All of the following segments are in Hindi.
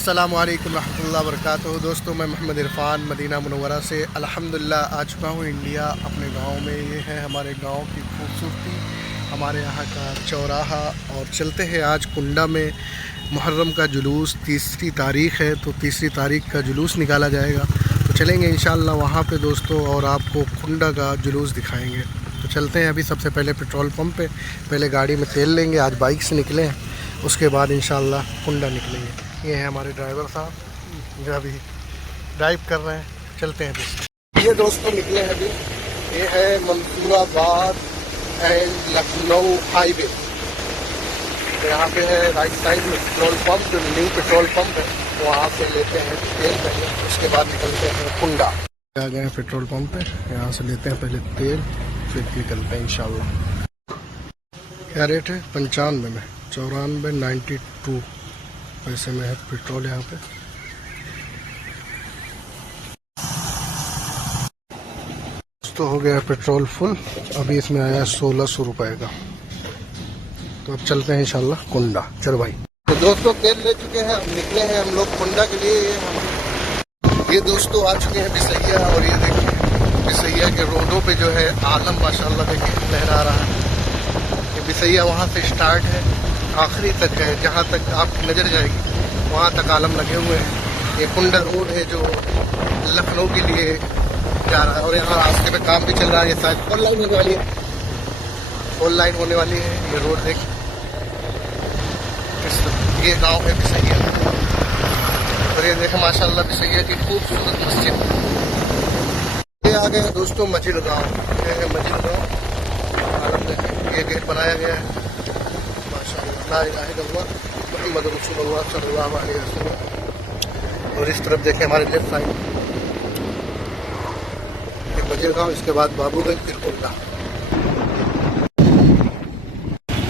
अस्सलामु अलैकुम रहमतुल्लाहि व बरकातुहू। दोस्तों, मैं मोहम्मद इरफ़ान मदीना मुनव्वरा से अल्हम्दुलिल्लाह आ चुका हूँ इंडिया, अपने गांव में। ये है हमारे गांव की खूबसूरती, हमारे यहाँ का चौराहा। और चलते हैं आज कुंडा में। मुहर्रम का जुलूस 3 तारीख़ है, तो 3 तारीख़ का जुलूस निकाला जाएगा। तो चलेंगे इंशाअल्लाह वहाँ पे दोस्तों, और आपको कुंडा का जुलूस दिखाएँगे। तो चलते हैं अभी सबसे पहले पेट्रोल पंप पे। पहले गाड़ी में तेल लेंगे, आज बाइक से निकले हैं, उसके बाद इंशाअल्लाह कुंडा निकलेंगे। ये है हमारे ड्राइवर साहब जो अभी ड्राइव कर रहे हैं। चलते हैं दोस्तों। ये दोस्तों निकले हैं अभी। ये है मंसूराबाद एंड लखनऊ हाईवे। तो यहाँ पे है राइट साइड में पेट्रोल पंप, जो न्यू पेट्रोल पंप है, वहाँ से लेते हैं तेल पहले, उसके बाद निकलते हैं कुंडा। आ गए हैं पेट्रोल पंप पे, यहाँ से लेते हैं पहले तेल, फिर निकलते हैं इंशाल्लाह। क्या रेट है? 95 में, 94 92 पैसे में है पेट्रोल यहाँ पे। तो हो गया पेट्रोल फुल, अभी इसमें आया 1600 रुपये का। तो अब चलते हैं इंशाल्लाह कुंडा। चल भाई। तो दोस्तों तेल ले चुके हैं, अब निकले हैं हम लोग कुंडा के लिए। ये दोस्तों आ चुके हैं बिसैया, और ये देखिए बिसैया के रोडों पे जो है आलम माशाल्लाह देखिए लहरा रहा है। ये बिसैया वहाँ से स्टार्ट है, आखिरी तक है, जहाँ तक आपकी नज़र जाएगी वहाँ तक आलम लगे हुए हैं। ये कुंडा रोड है जो लखनऊ के लिए जा रहा है, और यहाँ रास्ते पे काम भी चल रहा है। ये शायद फोर लाइन होने वाली है, फोर लाइन होने वाली है। ये रोड देखिए, ये गांव है बिसैया, और ये देखें माशाल्लाह बिसैया की खूबसूरत मस्जिद। ये आ गए दोस्तों मस्जिद गाँव। ये है मस्जिद गाँव, आलम देखें, ये गेट बनाया गया है माशाल्लाह। ला इलाहा इल्लल्लाह मुहम्मद रसूलुल्लाह सल्लल्लाहु अलैहि वसल्लम। और इस तरफ देखें हमारे लेफ्ट साइड मस्जिद गाँव, इसके बाद बाबूगंज, फिर कुंडा।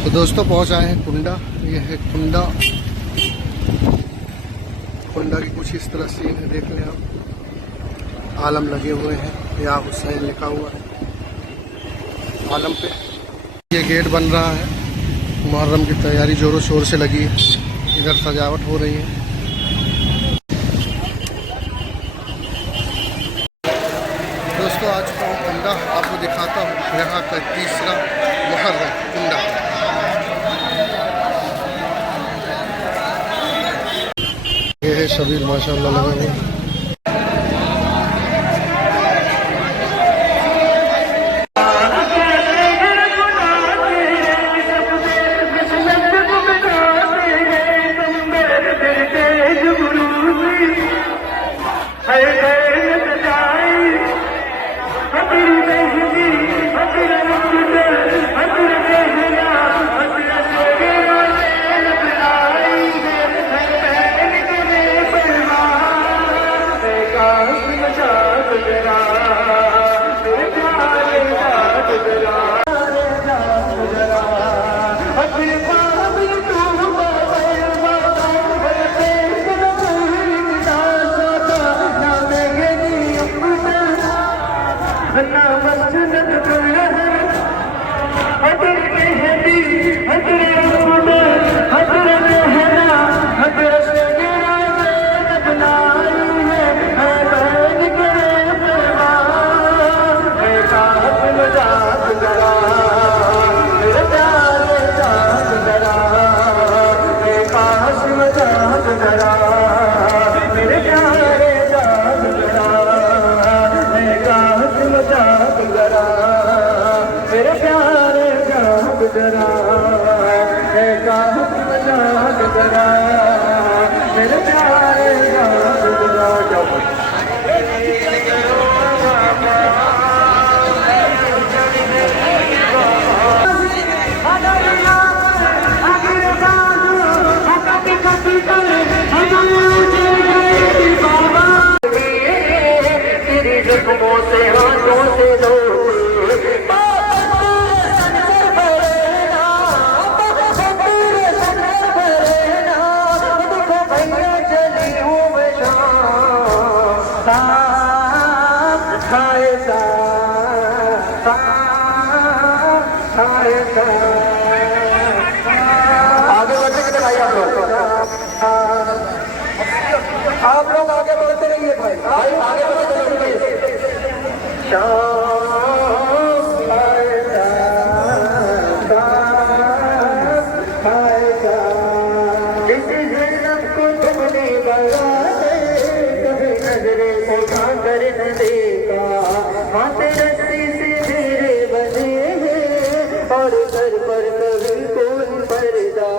तो दोस्तों पहुंच आए हैं कुंडा। ये है कुंडा। कुंडा की कुछ इस तरह सीन है, देख लें आप। आलम लगे हुए हैं, या हुसैन लिखा हुआ है आलम पे। ये गेट बन रहा है, मुहर्रम की तैयारी जोरों शोर से लगी है, इधर सजावट हो रही है। दोस्तों आज का कुंडा आपको दिखाता हूँ, यहाँ का तीसरा मुहर्रम कुंडा। ये है शबीर माशाल्लाह लगा हुआ। आगे बढ़ने के लिए भाई आप लोग आप लोग आगे बढ़ते रहिए भाई, भाई आगे बढ़ते रहिए। को तुमने कभी नजरे उठा कर न देखा, हाथ रस्सी से मेरे बने हैं और सर पर कभी कोई पर्दा।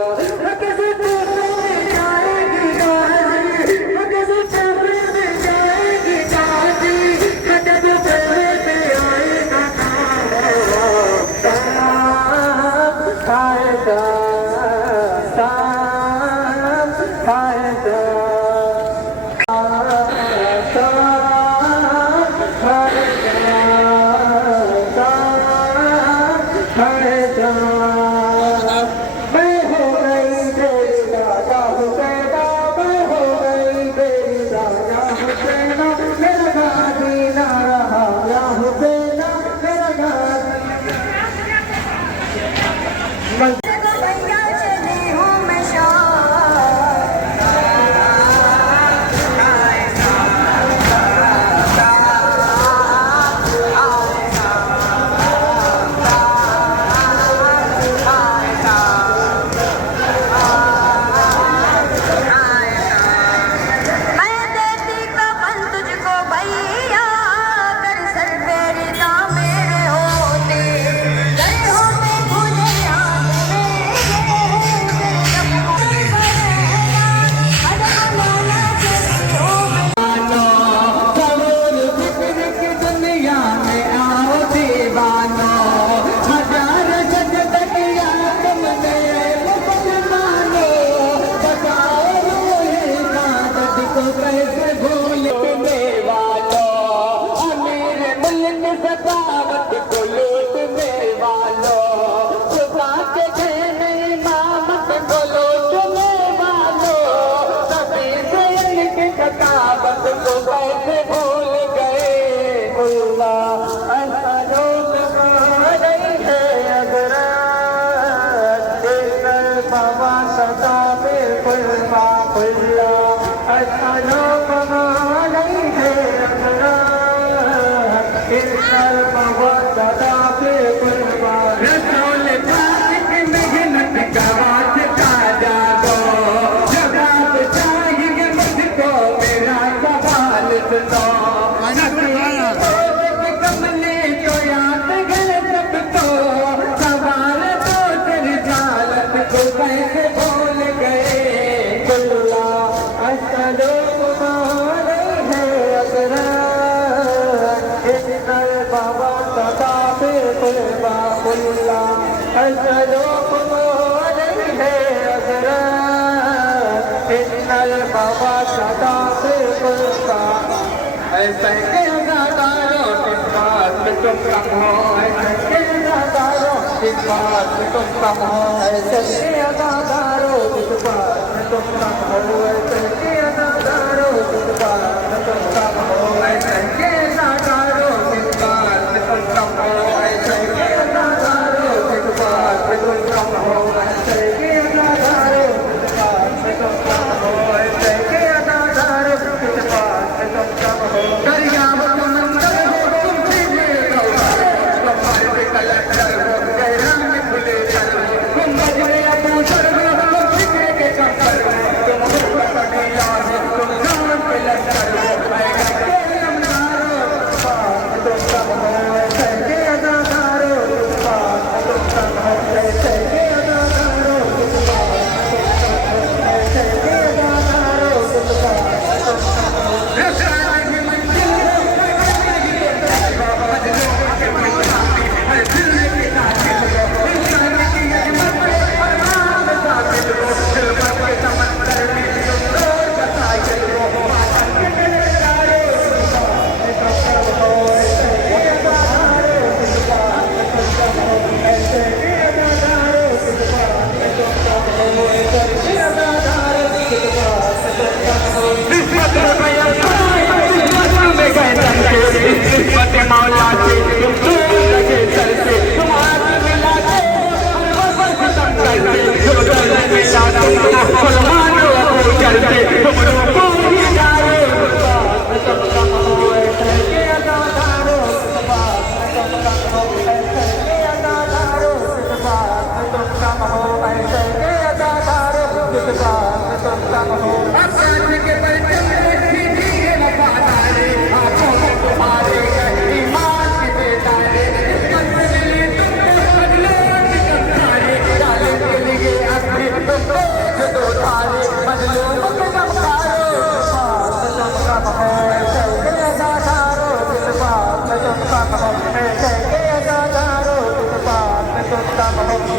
तुम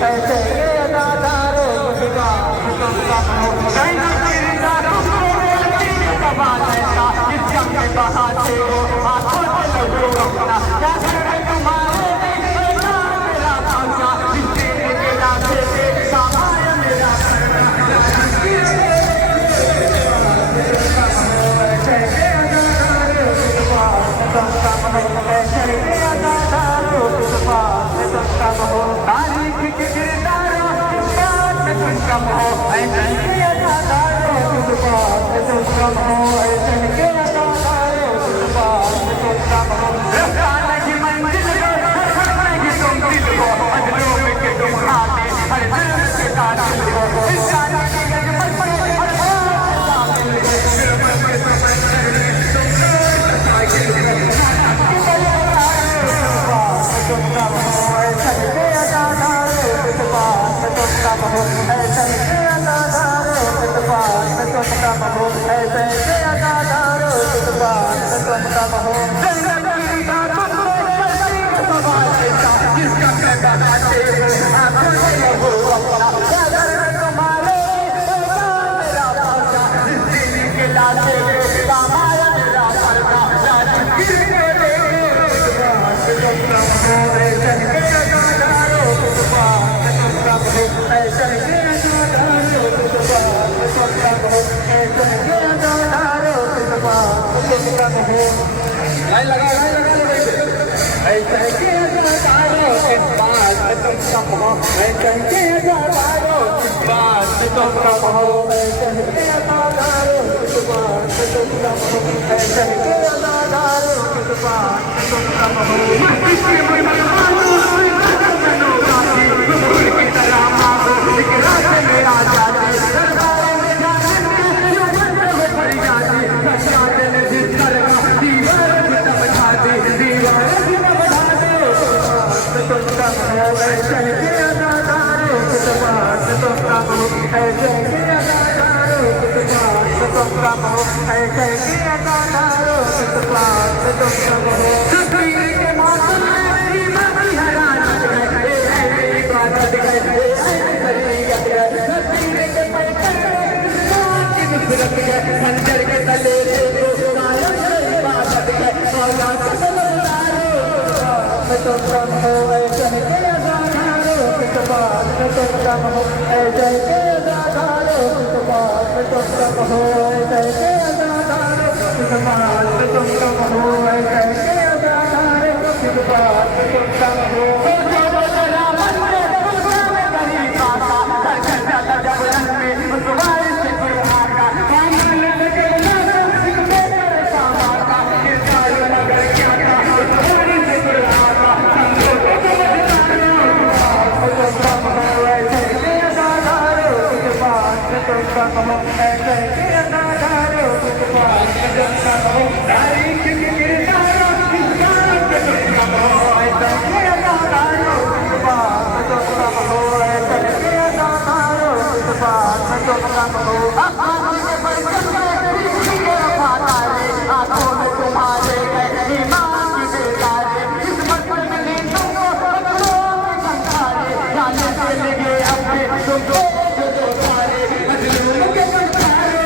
ऐसे के अदादारो कुछ बात तुम कम हो कहना तेरा तुमको बोलती सवाल ऐसा जिस जंग में बहाते हो आंखों से लो अपना क्या करे तुम्हारे मेरा भाषा इस तेरे के लाशे से सामाय मेरा तारीख के किरदारों तुम कम हो ऐसे के अदादारों तुम कम हो ऐसे के अदादारों तुम कम हो रफ्तार की मंजिल की तुम दिल को अजलों में के तुम खाते हर दिल के कातिल हो इस जाने की गजमत में हर शामिल हो तुम कम हो ऐसे के अदादारों तुम कम हो ऐसे के अदादारों तुम कम हो ऐसे के अदादारों तुम कम हो जिसका कहता आते आंखों से लहू अपना क्या करे तुम्हारे मेरा भाषा जिस दिन के लाशे में सामाया मेरा फरका लाश गिरने दे तुम कम हो ऐसे के अदादारों तुम कम हो ऐसे के अदादारों तुम कम हो ऐसे के अदादारों तुम कम हो लाइन लगा ऐसे के अदादारों इस बात तुम कम हो ऐसे के अदादारों इस बात तुम कम हो ऐसे के अदादारों इस बात तुम कम हो ऐसे के अदादारों इस बात तुम कम हो इसके मुसलमानों की तरह मांगो एक रात मेरा जाते दरबार में जाने क्यों बंद हो पड़ी जाती सच्चा दिल जिस तरह दीवार भी तब ढाती दीवार भी तब ढाती तुम कम हो ऐसे के अदादारों इस बात तुम कम हो ऐसे के अदादारों इस बात तुम कम हो ऐसे के अदादारों इस बात तुम कम हो तकदीर के मौसम में ईमान की हरारत है एक बात है शरीयत है तकदीर के पैकर की नुसरत है खंजर के तले देखो कायम है इबादत है मौला कसम तुम कम हो ऐसे के अदादारों इस बात तुम कम हो ऐसे के अदादारों इस बात तुम कम हो ऐसे के अदादारों इस बात तुम कम हो ऐसे के अदादारों इस बात तुम कम हो ऐसे के अदादारों इस बात तुम कम हो तारीख के किरदारों इस बात तुम कम हो ऐसे के अदादारों इस बात तुम कम हो ऐसे के अदादारों इस बात तुम कम हो आंखों में बरकत है किसी के वफादारी आंखों में तुम्हारे है ईमान की बेदारी इस मकसद ने तुमको बदलो में संसारे जाने से लगे अपने तुमको जो सारे बदलो के संसारे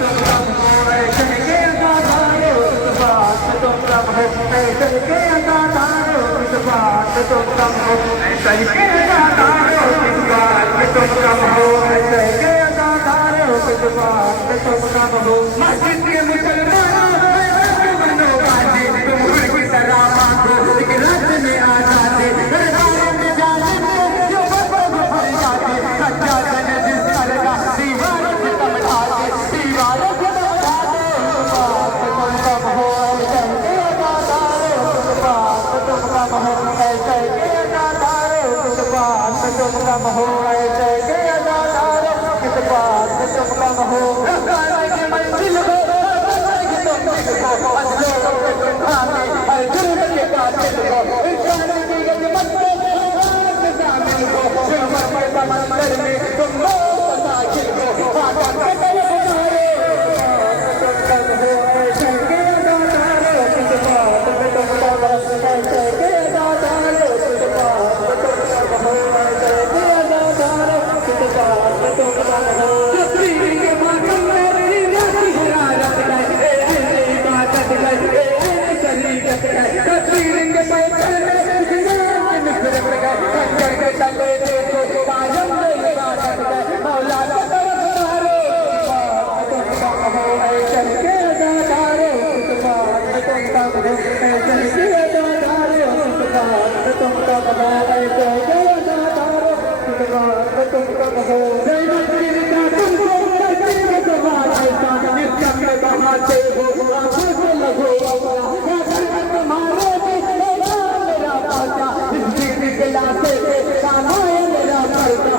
तुम कम हो ऐसे के अदादारों इस बात तुम कम हो ऐसे के अदादारों इस बात तुम कम हो ऐसे के अदादारों इस बात तुम कम हो ऐसे के अदादारों इस बात तुम कम हो मस्जिद के मुसलमानों बनो बाजी तुम की तरह मांगो एक रात में आ जाते दरबार में जाने क्यों बंद हो जाते सच्चा दिल जिस तरह दीवार से तब ढाते दीवार से तब ढाते तुम कम हो ऐसे के अदादारों इस बात तुम कम हो ऐसे के अदादारों इस बात तुम कम हो ऐसे के अदादारों इस बात तुम कम हो रफ्तार की मंजिल हो तुम अजलों में तुम खाते हर जुर्म के कातिल हो इंसान की गजमत में शामिल हो जुर्म के समंदर में तुम साकिल हो वादन के तले तुम्हारे तुम कम हो ऐसे के अदादारों इस बात तुम कम हो ऐसे के अदादारों इस बात तुम कम हो ऐसे Hey,